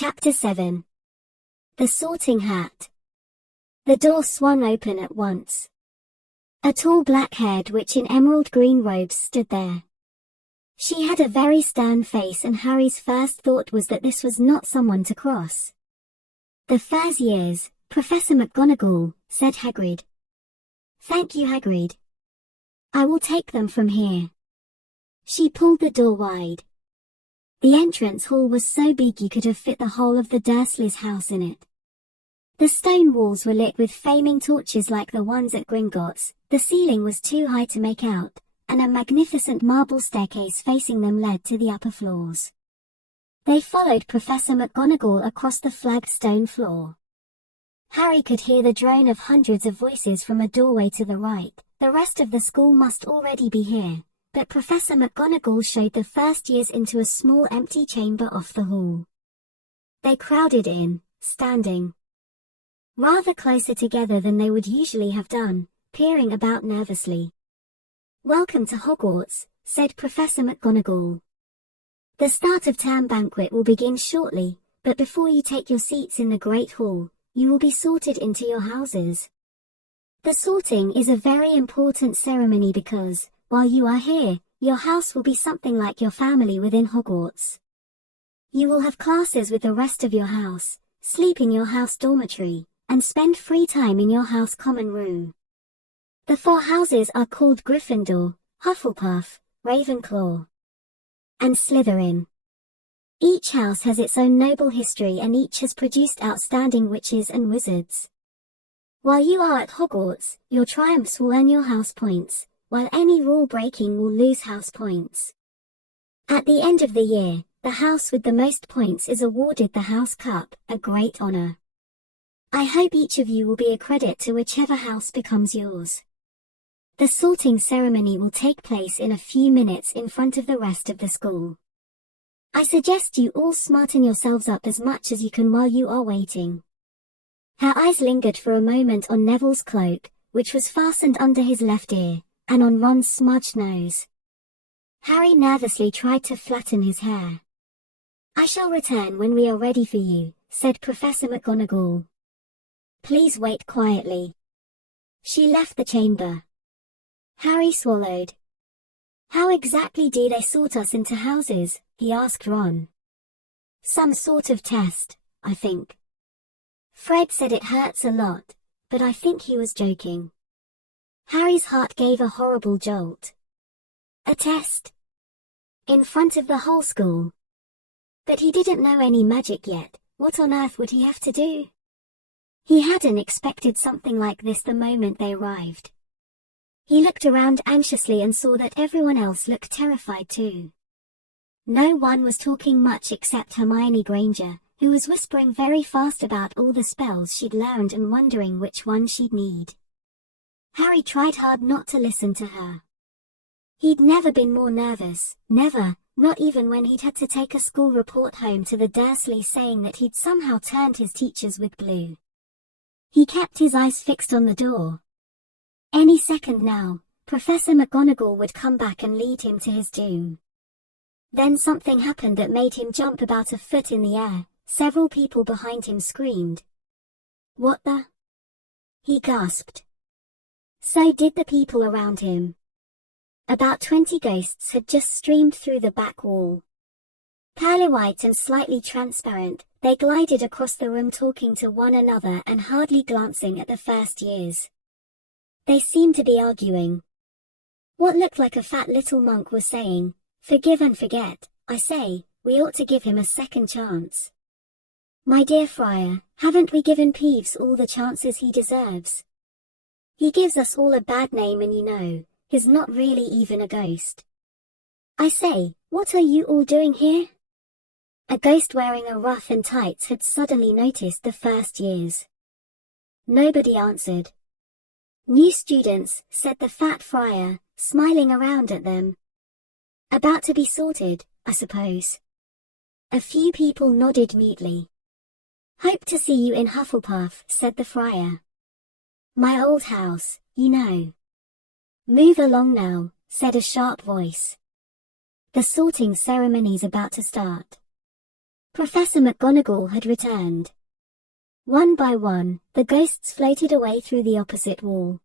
Chapter 7. The Sorting Hat. The door swung open at once. A tall black-haired witch in emerald green robes stood there. She had a very stern face, and Harry's first thought was that this was not someone to cross. "The first years, Professor McGonagall," said Hagrid. "Thank you, Hagrid. I will take them from here." She pulled the door wide. The entrance hall was so big you could have fit the whole of the Dursleys' house in it. The stone walls were lit with flaming torches like the ones at Gringotts, the ceiling was too high to make out, and a magnificent marble staircase facing them led to the upper floors. They followed Professor McGonagall across the flagged stone floor. Harry could hear the drone of hundreds of voices from a doorway to the right. The rest of the school must already be here, but Professor McGonagall showed the first years into a small empty chamber off the hall. They crowded in, standing rather closer together than they would usually have done, peering about nervously. "Welcome to Hogwarts," said Professor McGonagall. "The start of term banquet will begin shortly, but before you take your seats in the Great Hall, you will be sorted into your houses. The sorting is a very important ceremony because, while you are here, your house will be something like your family within Hogwarts. You will have classes with the rest of your house, sleep in your house dormitory, and spend free time in your house common room. The 4 houses are called Gryffindor, Hufflepuff, Ravenclaw, and Slytherin. Each house has its own noble history, and each has produced outstanding witches and wizards. While you are at Hogwarts, your triumphs will earn your house points, while any rule breaking will lose house points. At the end of the year, the house with the most points is awarded the House Cup, a great honor. I hope each of you will be a credit to whichever house becomes yours. The sorting ceremony will take place in a few minutes in front of the rest of the school. I suggest you all smarten yourselves up as much as you can while you are waiting." Her eyes lingered for a moment on Neville's cloak, which was fastened under his left ear, and on Ron's smudged nose. Harry nervously tried to flatten his hair. "I shall return when we are ready for you," said Professor McGonagall. "Please wait quietly." She left the chamber. Harry swallowed. "How exactly do they sort us into houses?" he asked Ron. "Some sort of test, I think. Fred said it hurts a lot, but I think he was joking." Harry's heart gave a horrible jolt. A test? In front of the whole school? But he didn't know any magic yet. What on earth would he have to do? He hadn't expected something like this the moment they arrived. He looked around anxiously and saw that everyone else looked terrified too. No one was talking much except Hermione Granger, who was whispering very fast about all the spells she'd learned and wondering which one she'd need. Harry tried hard not to listen to her. He'd never been more nervous, never, not even when he'd had to take a school report home to the Dursleys saying that he'd somehow turned his teachers with glue. He kept his eyes fixed on the door. Any second now, Professor McGonagall would come back and lead him to his doom. Then something happened that made him jump about a foot in the air. Several people behind him screamed. "What the?" he gasped. So did the people around him. About 20 ghosts had just streamed through the back wall. Pearly white and slightly transparent, they glided across the room talking to one another and hardly glancing at the first years. They seemed to be arguing. What looked like a fat little monk was saying, "Forgive and forget, I say, we ought to give him a second chance. My dear Friar, haven't we given Peeves all the chances he deserves? He gives us all a bad name and he's not really even a ghost. I say, what are you all doing here?" A ghost wearing a ruff and tights had suddenly noticed the first years. Nobody answered. "New students," said the fat friar, smiling around at them. "About to be sorted, I suppose." A few people nodded mutely. "Hope to see you in Hufflepuff," said the friar. "My old house, you know." "Move along now," said a sharp voice. "The sorting ceremony's about to start." Professor McGonagall had returned. One by one, the ghosts floated away through the opposite wall.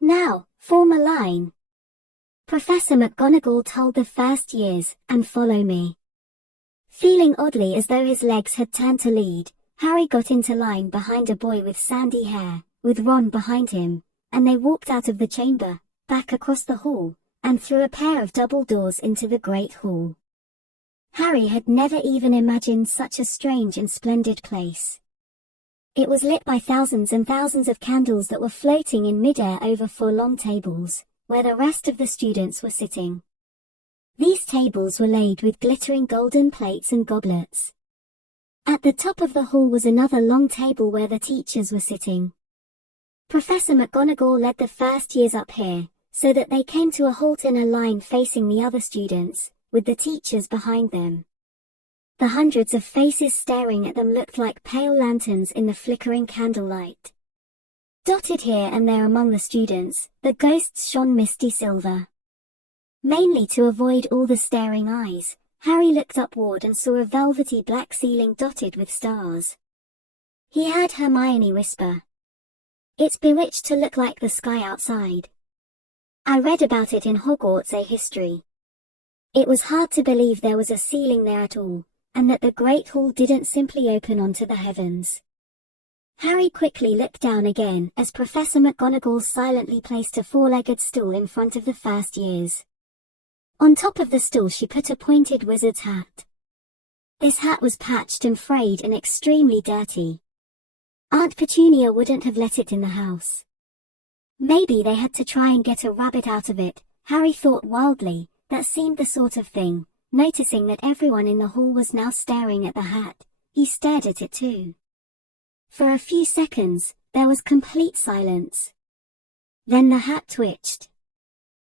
"Now, form a line," Professor McGonagall told the first years, "and follow me." Feeling oddly as though his legs had turned to lead, Harry got into line behind a boy with sandy hair, with Ron behind him, and they walked out of the chamber, back across the hall, and through a pair of double doors into the Great Hall. Harry had never even imagined such a strange and splendid place. It was lit by thousands and thousands of candles that were floating in midair over 4 long tables, where the rest of the students were sitting. These tables were laid with glittering golden plates and goblets. At the top of the hall was another long table where the teachers were sitting. Professor McGonagall led the first years up here, so that they came to a halt in a line facing the other students, with the teachers behind them. The hundreds of faces staring at them looked like pale lanterns in the flickering candlelight. Dotted here and there among the students, the ghosts shone misty silver. Mainly to avoid all the staring eyes, Harry looked upward and saw a velvety black ceiling dotted with stars. He heard Hermione whisper, "It's bewitched to look like the sky outside. I read about it in Hogwarts A History." It was hard to believe there was a ceiling there at all, and that the Great Hall didn't simply open onto the heavens. Harry quickly looked down again as Professor McGonagall silently placed a 4-legged stool in front of the first years. On top of the stool she put a pointed wizard's hat. This hat was patched and frayed and extremely dirty. Aunt Petunia wouldn't have let it in the house. Maybe they had to try and get a rabbit out of it, Harry thought wildly. That seemed the sort of thing. Noticing that everyone in the hall was now staring at the hat, he stared at it too. For a few seconds, there was complete silence. Then the hat twitched.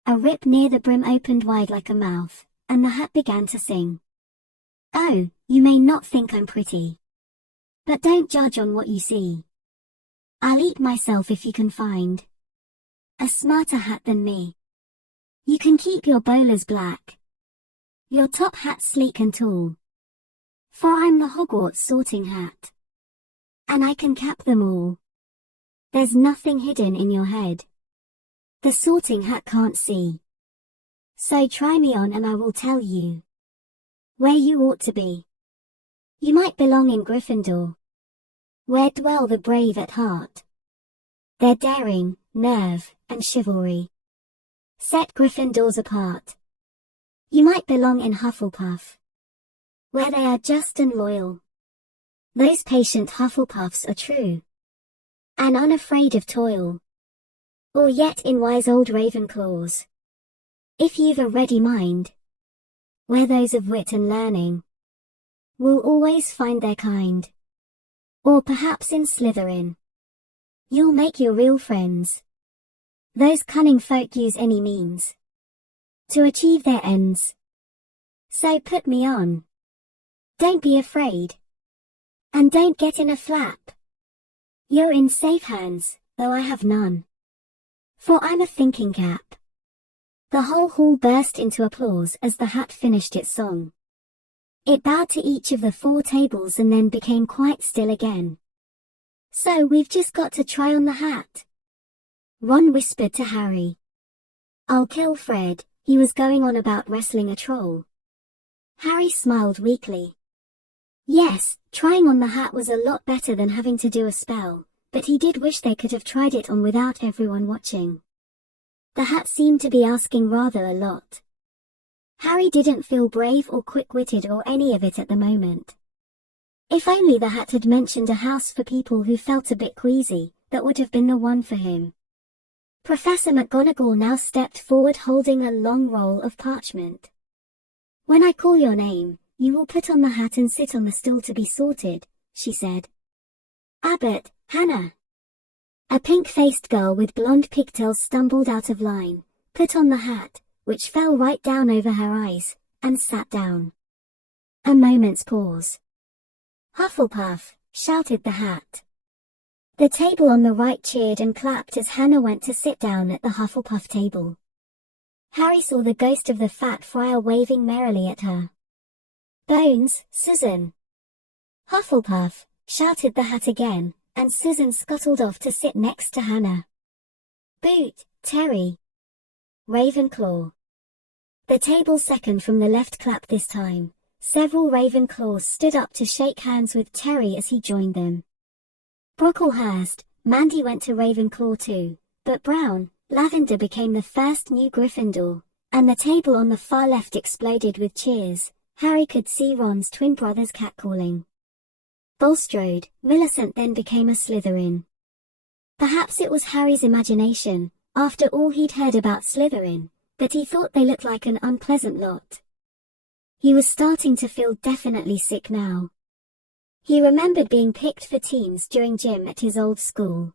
A rip near the brim opened wide like a mouth, and the hat began to sing. "Oh, you may not think I'm pretty. But don't judge on what you see. I'll eat myself if you can find a smarter hat than me. You can keep your bowlers black, your top hat sleek and tall. For I'm the Hogwarts sorting hat. And I can cap them all. There's nothing hidden in your head. The sorting hat can't see. So try me on and I will tell you where you ought to be. You might belong in Gryffindor, where dwell the brave at heart. Their daring, nerve, and chivalry set Gryffindors apart. You might belong in Hufflepuff, where they are just and loyal. Those patient Hufflepuffs are true and unafraid of toil. Or yet in wise old Ravenclaws, if you've a ready mind, where those of wit and learning will always find their kind. Or perhaps in Slytherin, you'll make your real friends. Those cunning folk use any means to achieve their ends. So put me on. Don't be afraid. And don't get in a flap. You're in safe hands, though I have none. For I'm a thinking cap." The whole hall burst into applause as the hat finished its song. It bowed to each of the 4 tables and then became quite still again. "So we've just got to try on the hat," Ron whispered to Harry. "I'll kill Fred, he was going on about wrestling a troll." Harry smiled weakly. Yes, trying on the hat was a lot better than having to do a spell, but he did wish they could have tried it on without everyone watching. The hat seemed to be asking rather a lot. Harry didn't feel brave or quick-witted or any of it at the moment. If only the hat had mentioned a house for people who felt a bit queasy, that would have been the one for him. Professor McGonagall now stepped forward holding a long roll of parchment. "When I call your name, you will put on the hat and sit on the stool to be sorted," she said. "Abbott, Hannah." A pink-faced girl with blonde pigtails stumbled out of line, put on the hat, which fell right down over her eyes, and sat down. A moment's pause. "Hufflepuff," shouted the hat. The table on the right cheered and clapped as Hannah went to sit down at the Hufflepuff table. Harry saw the ghost of the fat friar waving merrily at her. Bones, Susan! Hufflepuff! Shouted the hat again, and Susan scuttled off to sit next to Hannah. Boot, Terry! Ravenclaw! The table second from the left clapped this time. Several Ravenclaws stood up to shake hands with Terry as he joined them. Brocklehurst, Mandy went to Ravenclaw too, but Brown, Lavender became the first new Gryffindor, and the table on the far left exploded with cheers. Harry could see Ron's twin brothers catcalling. Bulstrode, Millicent then became a Slytherin. Perhaps it was Harry's imagination, after all he'd heard about Slytherin, but he thought they looked like an unpleasant lot. He was starting to feel definitely sick now. He remembered being picked for teams during gym at his old school.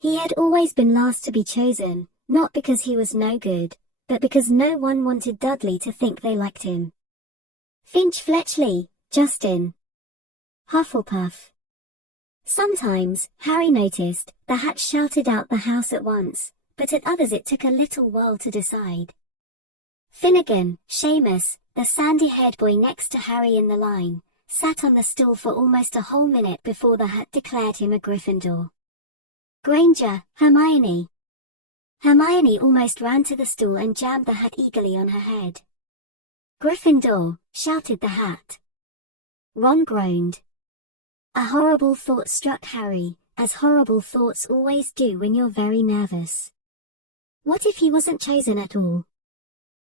He had always been last to be chosen, not because he was no good, but because no one wanted Dudley to think they liked him. Finch Fletchley, Justin. Hufflepuff. Sometimes, Harry noticed, the hat shouted out the house at once, but at others it took a little while to decide. Finnegan, Seamus, the sandy-haired boy next to Harry in the line, sat on the stool for almost a whole minute before the hat declared him a Gryffindor. Granger, Hermione. Hermione almost ran to the stool and jammed the hat eagerly on her head. Gryffindor, shouted the hat. Ron groaned. A horrible thought struck Harry, as horrible thoughts always do when you're very nervous. What if he wasn't chosen at all?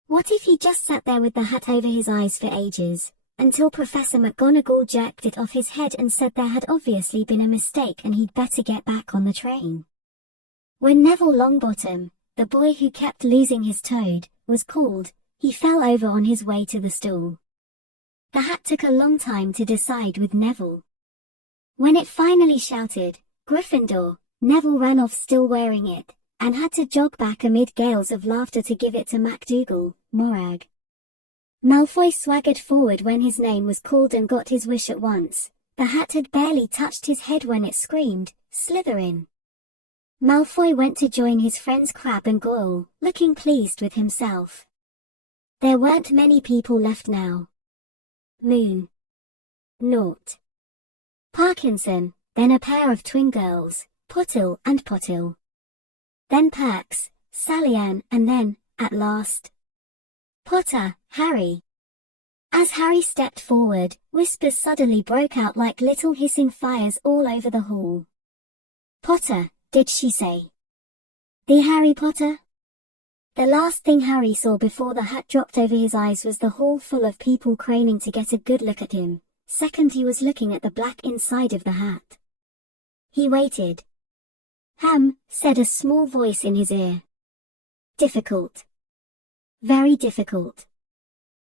What if he just sat there with the hat over his eyes for ages, until Professor McGonagall jerked it off his head and said there had obviously been a mistake and he'd better get back on the train? When Neville Longbottom, the boy who kept losing his toad, was called, he fell over on his way to the stool. The hat took a long time to decide with Neville. When it finally shouted, Gryffindor, Neville ran off still wearing it, and had to jog back amid gales of laughter to give it to MacDougal, Morag. Malfoy swaggered forward when his name was called and got his wish at once. The hat had barely touched his head when it screamed, Slytherin. Malfoy went to join his friends Crabbe and Goyle, looking pleased with himself. There weren't many people left now. Moon. Naught. Parkinson, then a pair of twin girls, Pottil and Pottil. Then Perks, Sally-Ann, and then, at last, Potter, Harry. As Harry stepped forward, whispers suddenly broke out like little hissing fires all over the hall. Potter, did she say? The Harry Potter? The last thing Harry saw before the hat dropped over his eyes was the hall full of people craning to get a good look at him. Second, he was looking at the black inside of the hat. He waited. Said a small voice in his ear. Difficult. Very difficult.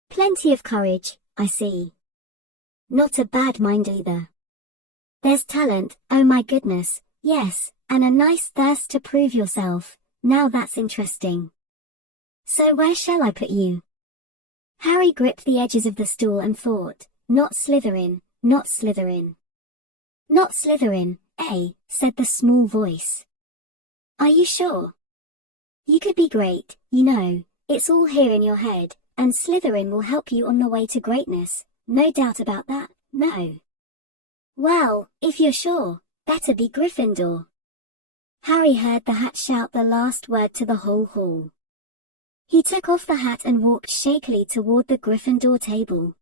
Plenty of courage, I see. Not a bad mind either. There's talent, oh my goodness, yes, and a nice thirst to prove yourself. Now that's interesting. So where shall I put you? Harry gripped the edges of the stool and thought, not Slytherin, not Slytherin. Not Slytherin, eh, said the small voice. Are you sure? You could be great, you know, it's all here in your head, and Slytherin will help you on the way to greatness, no doubt about that, no. Well, if you're sure, better be Gryffindor. Harry heard the hat shout the last word to the whole hall. He took off the hat and walked shakily toward the Gryffindor table.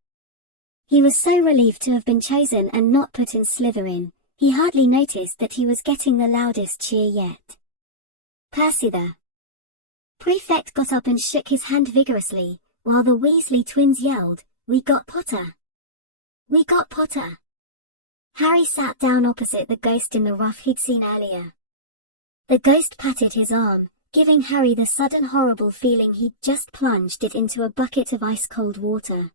He was so relieved to have been chosen and not put in Slytherin, he hardly noticed that he was getting the loudest cheer yet. Percy the prefect got up and shook his hand vigorously, while the Weasley twins yelled, "We got Potter! We got Potter!" Harry sat down opposite the ghost in the ruff he'd seen earlier. The ghost patted his arm, giving Harry the sudden horrible feeling he'd just plunged it into a bucket of ice-cold water.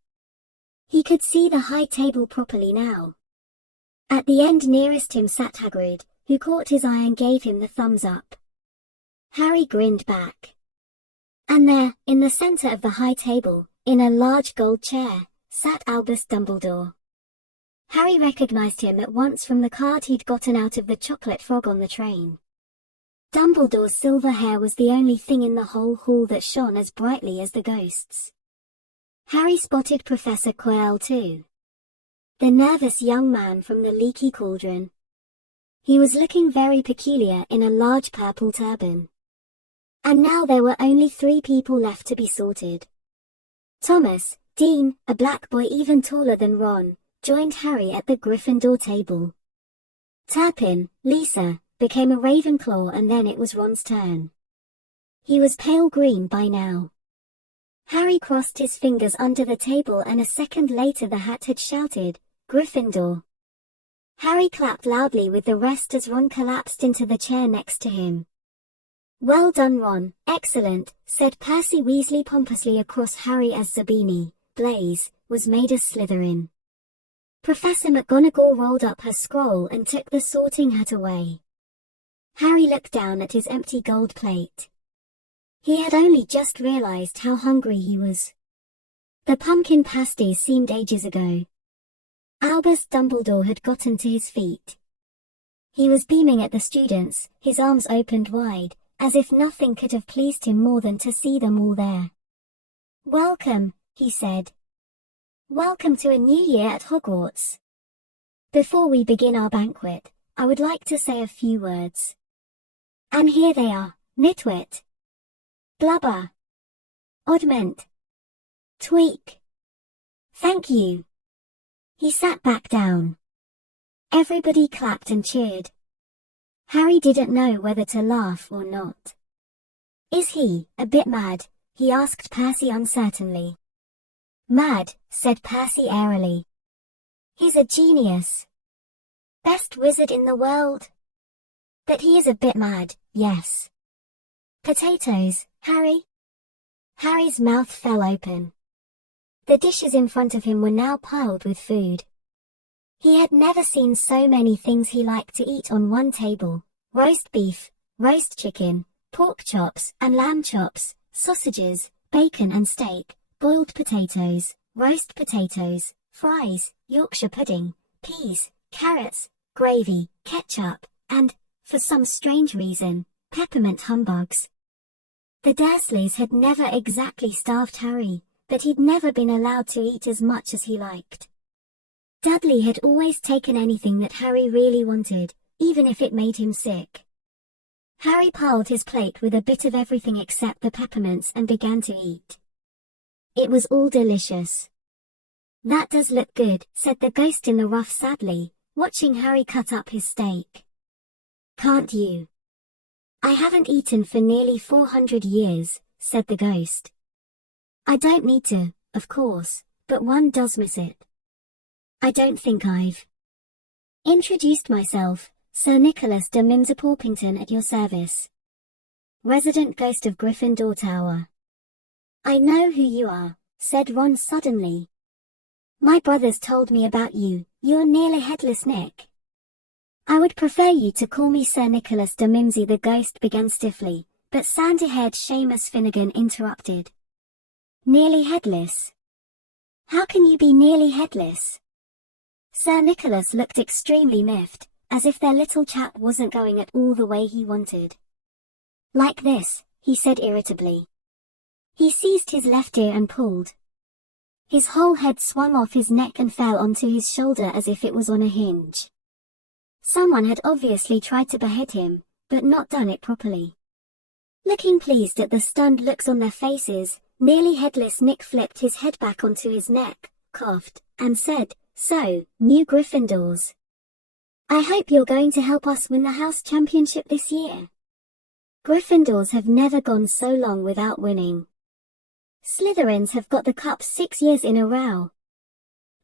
He could see the high table properly now. At the end nearest him sat Hagrid, who caught his eye and gave him the thumbs up. Harry grinned back. And there, in the center of the high table, in a large gold chair, sat Albus Dumbledore. Harry recognized him at once from the card he'd gotten out of the chocolate frog on the train. Dumbledore's silver hair was the only thing in the whole hall that shone as brightly as the ghost's. Harry spotted Professor Quirrell too. The nervous young man from the leaky cauldron. He was looking very peculiar in a large purple turban. And now there were only 3 people left to be sorted. Thomas, Dean, a black boy even taller than Ron, joined Harry at the Gryffindor table. Turpin, Lisa, became a Ravenclaw, and then it was Ron's turn. He was pale green by now. Harry crossed his fingers under the table, and a second later the hat had shouted, "Gryffindor." Harry clapped loudly with the rest as Ron collapsed into the chair next to him. "Well done, Ron, excellent," said Percy Weasley pompously across Harry as Zabini, Blaze, was made a Slytherin. Professor McGonagall rolled up her scroll and took the sorting hat away. Harry looked down at his empty gold plate. He had only just realized how hungry he was. The pumpkin pasties seemed ages ago. Albus Dumbledore had gotten to his feet. He was beaming at the students, his arms opened wide, as if nothing could have pleased him more than to see them all there. "Welcome," he said. "Welcome to a new year at Hogwarts. Before we begin our banquet, I would like to say a few words. And here they are, Nitwit, Blubber, Oddment, Tweak. Thank you." He sat back down. Everybody clapped and cheered. Harry didn't know whether to laugh or not. "Is he a bit mad?" he asked Percy uncertainly. "Mad," said Percy airily. "He's a genius. Best wizard in the world. But he is a bit mad, yes." "Potatoes, Harry?" Harry's mouth fell open. The dishes in front of him were now piled with food. He had never seen so many things he liked to eat on one table: roast beef, roast chicken, pork chops and lamb chops, sausages, bacon and steak, boiled potatoes, roast potatoes, fries, Yorkshire pudding, peas, carrots, gravy, ketchup, and, for some strange reason, peppermint humbugs. The Dursleys had never exactly starved Harry, but he'd never been allowed to eat as much as he liked. Dudley had always taken anything that Harry really wanted, even if it made him sick. Harry piled his plate with a bit of everything except the peppermints and began to eat. It was all delicious. "That does look good," said the ghost in the ruff sadly, watching Harry cut up his steak. "Can't you?" "I haven't eaten for nearly 400 years, said the ghost. "I don't need to, of course, but one does miss it. I don't think I've introduced myself. Sir Nicholas de Mimsy-Porpington at your service. Resident ghost of Gryffindor Tower." "I know who you are," said Ron suddenly. "My brothers told me about you. You're nearly headless Nick." "I would prefer you to call me Sir Nicholas de Mimsy," the ghost began stiffly, but sandy-haired Seamus Finnegan interrupted. "Nearly headless? How can you be nearly headless?" Sir Nicholas looked extremely miffed, as if their little chap wasn't going at all the way he wanted. "Like this," he said irritably. He seized his left ear and pulled. His whole head swung off his neck and fell onto his shoulder as if it was on a hinge. Someone had obviously tried to behead him, but not done it properly. Looking pleased at the stunned looks on their faces, nearly headless Nick flipped his head back onto his neck, coughed, and said, "So, new Gryffindors. I hope you're going to help us win the house championship this year." Gryffindors have never gone so long without winning. Slytherins have got the cup 6 years in a row.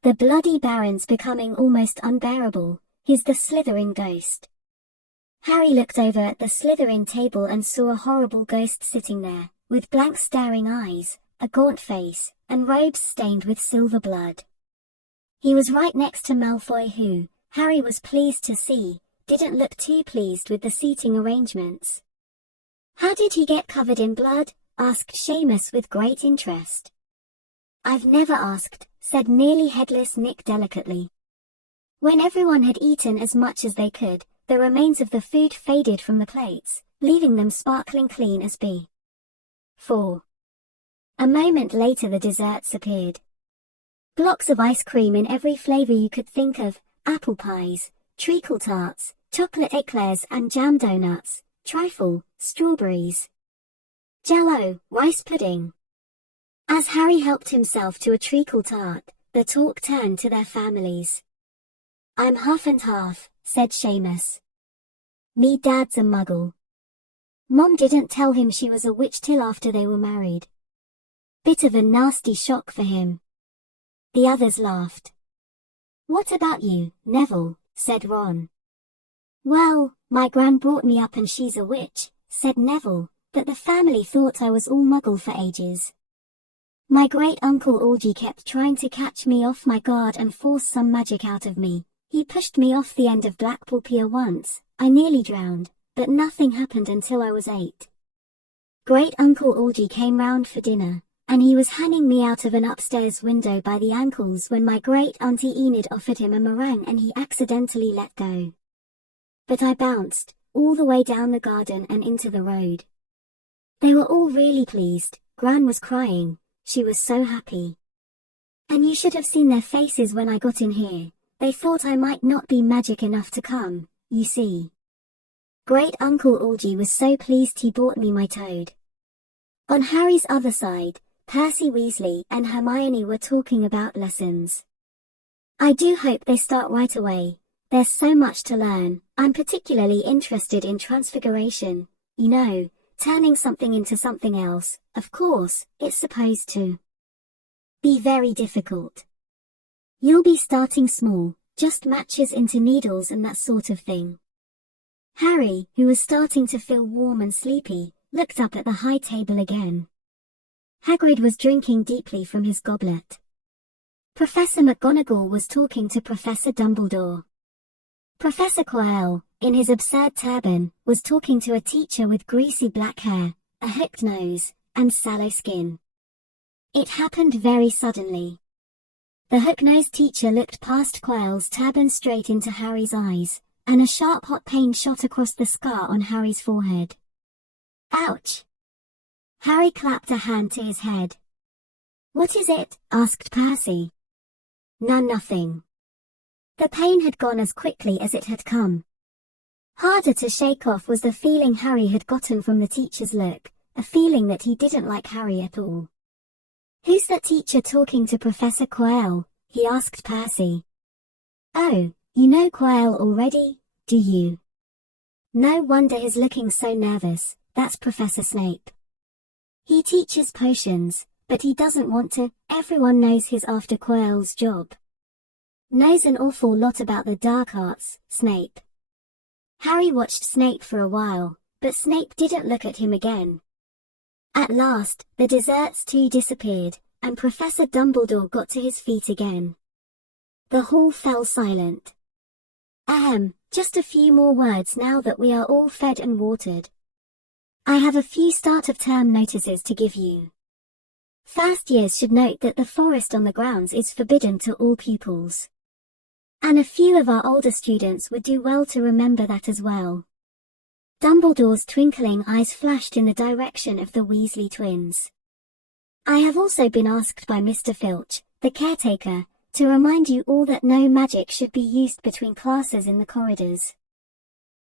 The bloody Baron's becoming almost unbearable. He's the Slytherin ghost. Harry looked over at the Slytherin table and saw a horrible ghost sitting there, with blank staring eyes, a gaunt face, and robes stained with silver blood. He was right next to Malfoy who, Harry was pleased to see, didn't look too pleased with the seating arrangements. "How did he get covered in blood?" asked Seamus with great interest. "I've never asked," said nearly headless Nick delicately. When everyone had eaten as much as they could, the remains of the food faded from the plates, leaving them sparkling clean as before. A moment later the desserts appeared. Blocks of ice cream in every flavor you could think of, apple pies, treacle tarts, chocolate eclairs and jam donuts, trifle, strawberries, jello, rice pudding. As Harry helped himself to a treacle tart, the talk turned to their families. "I'm half and half," said Seamus. "Me dad's a muggle." Mom didn't tell him she was a witch till after they were married. Bit of a nasty shock for him. The others laughed. "What about you, Neville?" said Ron. "Well, my gran brought me up and she's a witch," said Neville, "but the family thought I was all muggle for ages. My great-uncle Algie kept trying to catch me off my guard and force some magic out of me. He pushed me off the end of Blackpool Pier once. I nearly drowned, but nothing happened until I was 8. Great-uncle Algie came round for dinner, and he was hanging me out of an upstairs window by the ankles when my great-auntie Enid offered him a meringue and he accidentally let go. But I bounced, all the way down the garden and into the road. They were all really pleased. Gran was crying. She was so happy. And you should have seen their faces when I got in here. They thought I might not be magic enough to come, you see. Great-uncle Algie was so pleased he bought me my toad." On Harry's other side, Percy Weasley and Hermione were talking about lessons. "I do hope they start right away. There's so much to learn. I'm particularly interested in transfiguration, you know, turning something into something else. Of course, it's supposed to be very difficult. You'll be starting small, just matches into needles and that sort of thing." Harry, who was starting to feel warm and sleepy, looked up at the high table again. Hagrid was drinking deeply from his goblet. Professor McGonagall was talking to Professor Dumbledore. Professor Quirrell, in his absurd turban, was talking to a teacher with greasy black hair, a hooked nose, and sallow skin. It happened very suddenly. The hook-nosed teacher looked past Quirrell's turban straight into Harry's eyes, and a sharp hot pain shot across the scar on Harry's forehead. "Ouch!" Harry clapped a hand to his head. "What is it?" asked Percy. Nothing." The pain had gone as quickly as it had come. Harder to shake off was the feeling Harry had gotten from the teacher's look, a feeling that he didn't like Harry at all. "Who's that teacher talking to Professor Quirrell?" he asked Percy. "Oh, you know Quirrell already, do you? No wonder he's looking so nervous. That's Professor Snape. He teaches potions, but he doesn't want to. Everyone knows he's after Quirrell's job. Knows an awful lot about the dark arts, Snape." Harry watched Snape for a while, but Snape didn't look at him again. At last, the desserts too disappeared, and Professor Dumbledore got to his feet again. The hall fell silent. Just a few more words now that we are all fed and watered. I have a few start-of-term notices to give you. First years should note that the forest on the grounds is forbidden to all pupils. And a few of our older students would do well to remember that as well. Dumbledore's twinkling eyes flashed in the direction of the Weasley twins. I have also been asked by Mr. Filch, the caretaker, to remind you all that no magic should be used between classes in the corridors.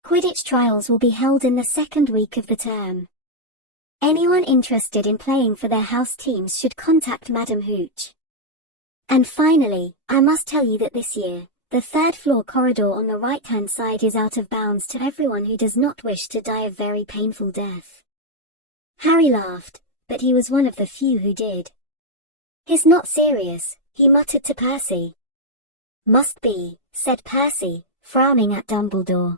Quidditch trials will be held in the second week of the term. Anyone interested in playing for their house teams should contact Madam Hooch. And finally, I must tell you that this year, the third-floor corridor on the right-hand side is out of bounds to everyone who does not wish to die a very painful death. Harry laughed, but he was one of the few who did. He's not serious, he muttered to Percy. Must be, said Percy, frowning at Dumbledore.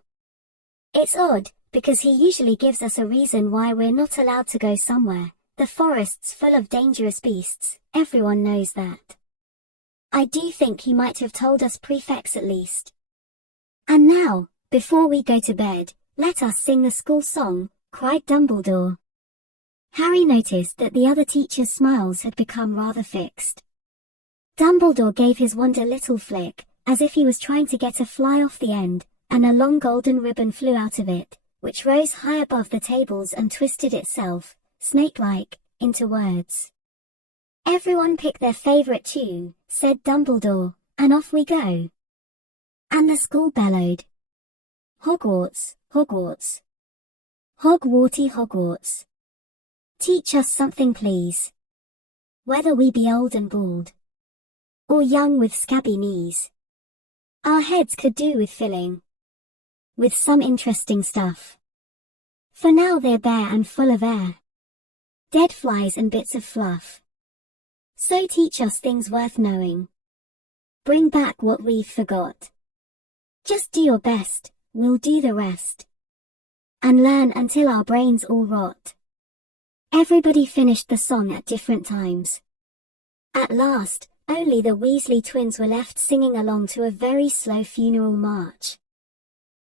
It's odd, because he usually gives us a reason why we're not allowed to go somewhere. The forest's full of dangerous beasts, everyone knows that. I do think he might have told us prefects at least. And now, before we go to bed, let us sing the school song, cried Dumbledore. Harry noticed that the other teachers' smiles had become rather fixed. Dumbledore gave his wand a little flick, as if he was trying to get a fly off the end, and a long golden ribbon flew out of it, which rose high above the tables and twisted itself, snake-like, into words. Everyone pick their favorite tune, said Dumbledore, and off we go. And the school bellowed. Hogwarts, Hogwarts. Hogwarty Hogwarts. Teach us something please. Whether we be old and bald, or young with scabby knees, our heads could do with filling with some interesting stuff. For now they're bare and full of air, dead flies and bits of fluff. So teach us things worth knowing. Bring back what we've forgot. Just do your best, we'll do the rest. And learn until our brains all rot. Everybody finished the song at different times. At last, only the Weasley twins were left singing along to a very slow funeral march.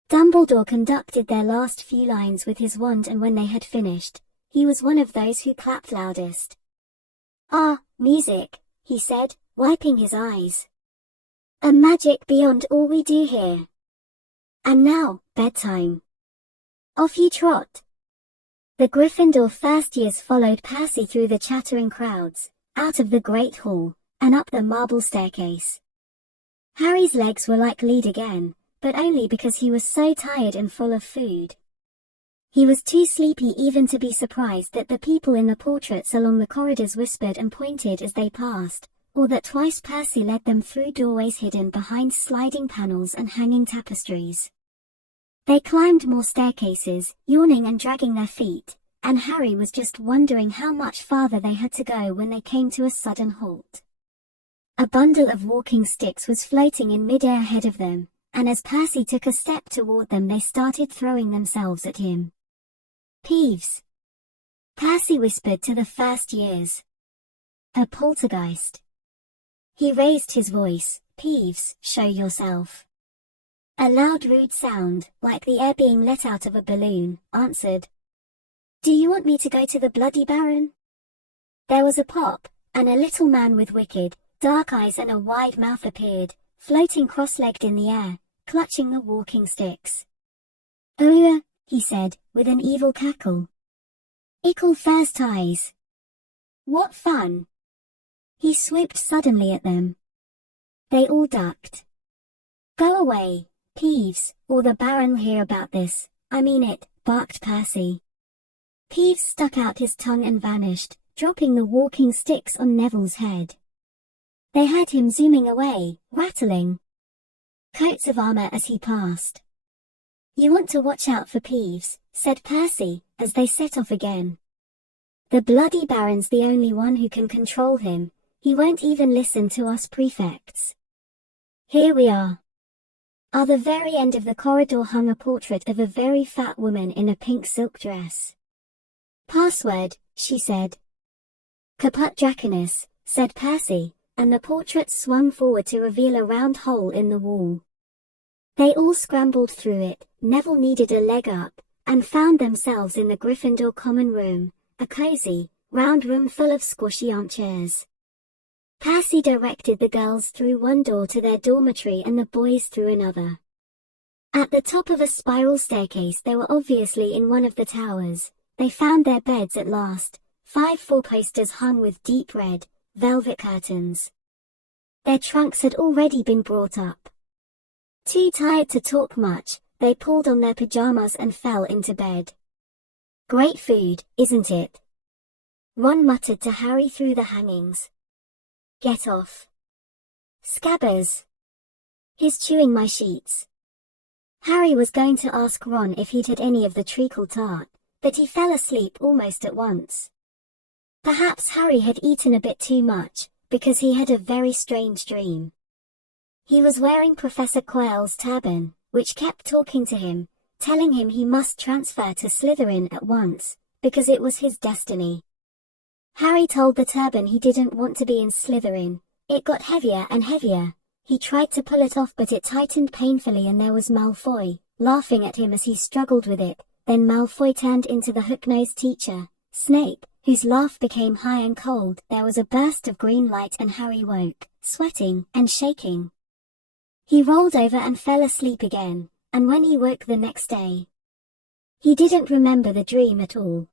Dumbledore conducted their last few lines with his wand, and when they had finished, he was one of those who clapped loudest. Ah, music, he said, wiping his eyes. A magic beyond all we do here. And now, bedtime. Off you trot. The Gryffindor first years followed Percy through the chattering crowds, out of the great hall, and up the marble staircase. Harry's legs were like lead again, but only because he was so tired and full of food. He was too sleepy even to be surprised that the people in the portraits along the corridors whispered and pointed as they passed, or that twice Percy led them through doorways hidden behind sliding panels and hanging tapestries. They climbed more staircases, yawning and dragging their feet, and Harry was just wondering how much farther they had to go when they came to a sudden halt. A bundle of walking sticks was floating in mid-air ahead of them, and as Percy took a step toward them they started throwing themselves at him. Peeves, Percy whispered to the first years. A poltergeist. He raised his voice. Peeves, show yourself. A loud rude sound, like the air being let out of a balloon, answered. Do you want me to go to the Bloody Baron? There was a pop, and a little man with wicked, dark eyes and a wide mouth appeared, floating cross-legged in the air, clutching the walking sticks. He said, with an evil cackle. Ickle first eyes. What fun! He swooped suddenly at them. They all ducked. Go away, Peeves, or the Baron'll hear about this. I mean it, barked Percy. Peeves stuck out his tongue and vanished, dropping the walking sticks on Neville's head. They heard him zooming away, rattling coats of armor as he passed. You want to watch out for Peeves, said Percy, as they set off again. The Bloody Baron's the only one who can control him. He won't even listen to us prefects. Here we are. At the very end of the corridor hung a portrait of a very fat woman in a pink silk dress. Password, she said. Caput Draconis, said Percy, and the portrait swung forward to reveal a round hole in the wall. They all scrambled through it. Neville needed a leg up, and found themselves in the Gryffindor common room, a cozy, round room full of squashy armchairs. Percy directed the girls through one door to their dormitory and the boys through another. At the top of a spiral staircase they were obviously in one of the towers. They found their beds at last, 5 four-posters hung with deep red, velvet curtains. Their trunks had already been brought up. Too tired to talk much, they pulled on their pajamas and fell into bed. Great food, isn't it? Ron muttered to Harry through the hangings. Get off. Scabbers. He's chewing my sheets. Harry was going to ask Ron if he'd had any of the treacle tart, but he fell asleep almost at once. Perhaps Harry had eaten a bit too much, because he had a very strange dream. He was wearing Professor Quirrell's turban, which kept talking to him, telling him he must transfer to Slytherin at once, because it was his destiny. Harry told the turban he didn't want to be in Slytherin. It got heavier and heavier. He tried to pull it off but it tightened painfully and there was Malfoy, laughing at him as he struggled with it. Then Malfoy turned into the hook-nosed teacher, Snape, whose laugh became high and cold. There was a burst of green light and Harry woke, sweating and shaking. He rolled over and fell asleep again, and when he woke the next day, he didn't remember the dream at all.